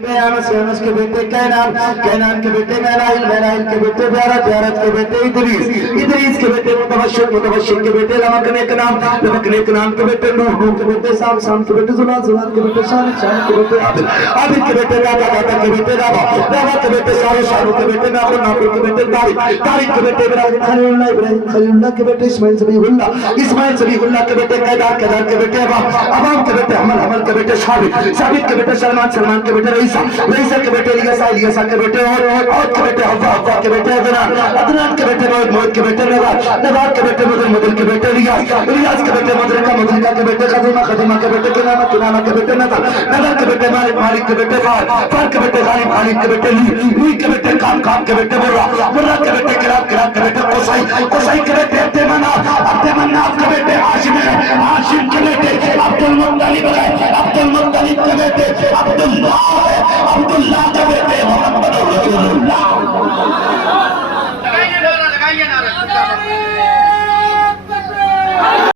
अनस के बेटे canyon, canyon के बेटे मेनाइल, मेनाइल के बेटे ब्यारत, ब्यारत के बेटे इदरीस, इदरीस के बेटे मुतबश्शिर, मुतबश्शिर के बेटे लमक नेक नाम के बेटे नूह, नूह के बेटे साम, साम के बेटे जुलाल, जुलाल के बेटे शारिक, शारिक के बेटे आबिद, आबिद के बेटे राबा, राबा के बेटे राबा, राबा के बेटे शारू, शारू के बेटे नाकुर, नाकुर के बेटे तारिक, तारिक के बेटे इब्राहिम खलीलुल्लाह, इब्राहिम खलीलुल्लाह के बेटे इस्माइल ज़बीहुल्लाह, इस्माइल ज़बीहुल्लाह के बेटे कैदार, कैदार के बेटे अबाम, अबाम के बेटे हमल, हमल के बेटे शाबित, शाबित के बेटे सलमान, सलमान के बेटे रईसा, रईसा के बेटे इलियासा, इलियासा के बेटे और के बेटे हव्वा, हव्वा के बेटे अदनान, अदनान के बेटे मोहम्मद, मोहम्मद के बेटे नवाब, नवाब के बेटे मुदल, मुदल के बेटे रियाज, रियाज के बेटे मुदरिका, मुदरिका के बेटे खदीमा, खदीमा के बेटे किनामा, किनामा के बेटे नदर, नदर के बेटे मालिक, मालिक के बेटे फार, फार के बेटे गालिब, गालिब के बेटे ली, ली के बेटे काम, काम के बेटे मुर्रा, मुर्रा के बेटे किराब, किराब के बेटे कुसाई, कुसाई के बेटे अब्दुमन्नाफ, अब्दुमन्नाफ के बेटे हाशिम है, हाशिम के बेटे अब्दुल मुत्तलिब है, अब्दुल मुत्तलिब के बेटे अब्दुल्लाह है, अब्दुल्लाह के बेटे मोहम्मद रसूलुल्लाह। लगाइए नारा, लगाइए नारा।